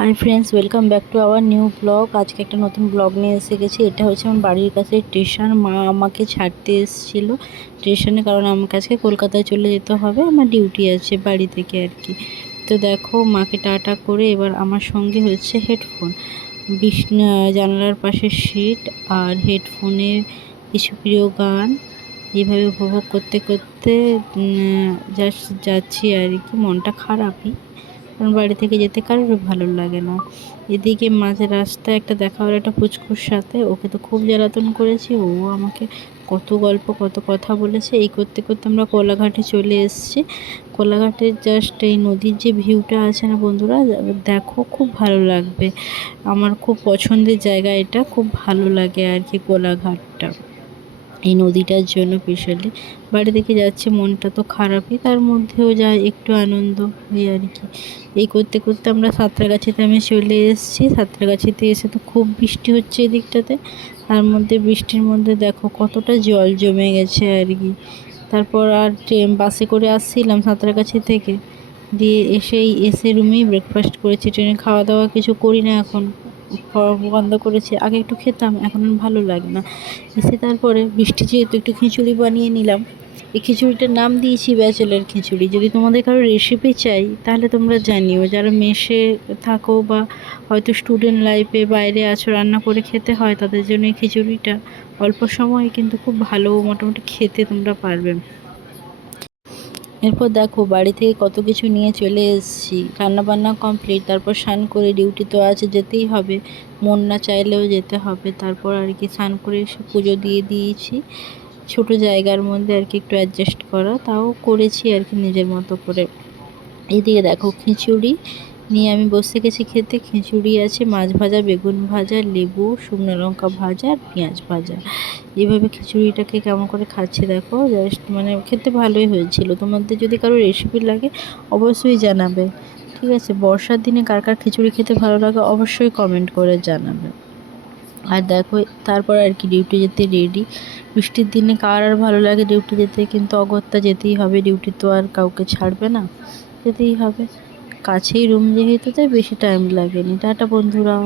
Hi friends, welcome back to our new blog. আজকে একটা নতুন ব্লগ নিয়ে এসে গেছি। এটা হচ্ছে আমার বাড়ির কাছে স্টেশন। মা আমাকে ছাড়তে এসেছিলো স্টেশনে, কারণ আমাকে আজকে কলকাতায় চলে যেতে হবে, আমার ডিউটি আছে বাড়ি থেকে আর কি। তো দেখো, মাকে টাটা করে এবার আমার সঙ্গে হচ্ছে হেডফোন, জানালার পাশে সিট আর হেডফোনে কিছু প্রিয় গান, এইভাবে উপভোগ করতে করতে জাস্ট যাচ্ছি আর কি। মনটা খারাপই, কারণ বাড়ি থেকে যেতে কারোর ভালো লাগে না। এদিকে মাঝে রাস্তায় একটা দেখা হলো একটা পুচকুর সাথে, ওকে তো খুব জ্বালাতন করেছি, ও আমাকে কত গল্প কত কথা বলেছে। এই করতে করতে আমরা কোলাঘাটে চলে এসেছি। কোলাঘাটের জাস্ট এই নদীর যে ভিউটা আছে না বন্ধুরা, দেখো খুব ভালো লাগবে। আমার খুব পছন্দের জায়গা, এটা খুব ভালো লাগে আর কি কোলাঘাটটা, এই নদীটার জন্য স্পেশালি। বাড়ি থেকে যাচ্ছে, মনটা তো খারাপই, তার মধ্যেও যা একটু আনন্দ হয় আর কি। এই করতে করতে আমরা সাঁতরাগাছিতে আমি চলে এসেছি। সাঁতরাগাছিতে এসে তো খুব বৃষ্টি হচ্ছে এদিকটাতে, তার মধ্যে বৃষ্টির মধ্যে দেখো কতটা জল জমে গেছে আর কি। তারপর আর বাসে করে আসছিলাম সাঁতরাগাছি থেকে, দিয়ে এসে রুমেই ব্রেকফাস্ট করেছি। ট্রেনে খাওয়া দাওয়া কিছু করি না এখন, বন্ধ করেছি। আগে একটু খেতাম, এখন আর ভালো লাগে না। এসে তারপরে বৃষ্টি যেহেতু, একটু খিচুড়ি বানিয়ে নিলাম। এই খিচুড়িটার নাম দিয়েছি ব্যাচেলার খিচুড়ি। যদি তোমাদের কারো রেসিপি চাই তাহলে তোমরা জানিও, যারা মেসে থাকো বা হয়তো স্টুডেন্ট লাইফে বাইরে আছো, রান্না করে খেতে হয়, তাদের জন্য এই খিচুড়িটা অল্প সময়ে কিন্তু খুব ভালো, মোটামুটি খেতে তোমরা পারবে। এরপর দেখো, বাড়ি থেকে কত কিছু নিয়ে চলে এসেছি। রান্নাবান্না কমপ্লিট, তারপর স্নান করে, ডিউটি তো আছে, যেতেই হবে, মন না চাইলেও যেতে হবে। তারপর আর কি স্নান করে এসে পুজো দিয়ে দিয়েছি। ছোট জায়গার মধ্যে আর কি একটু অ্যাডজাস্ট করা, তাও করেছি আর কি নিজের মতো করে। এদিকে দেখো, খিচুড়ি নিয়ে আমি বসে গেছি খেতে। খিচুড়ি আছে, মাছ ভাজা, বেগুন ভাজা, লেবু, শুকনো লঙ্কা ভাজা আর পেঁয়াজ ভাজা। এইভাবে খিচুড়িটাকে কেমন করে খাচ্ছি দেখো, জাস্ট মানে খেতে ভালোই হয়েছিল। তোমাদের যদি কারো রেসিপি লাগে অবশ্যই জানাবে, ঠিক আছে? বর্ষার দিনে কার কার খিচুড়ি খেতে ভালো লাগে অবশ্যই কমেন্ট করে জানাবে। আর দেখো, তারপর আর কি ডিউটি যেতে রেডি। বৃষ্টির দিনে কার আর ভালো লাগে ডিউটি যেতে, কিন্তু অগত্যা যেতেই হবে, ডিউটি তো আর কাউকে ছাড়বে না, যেতেই হবে। কাছেই রুম যেহেতু, তাই বেশি টাইম লাগেনি। টাটা বন্ধুরা।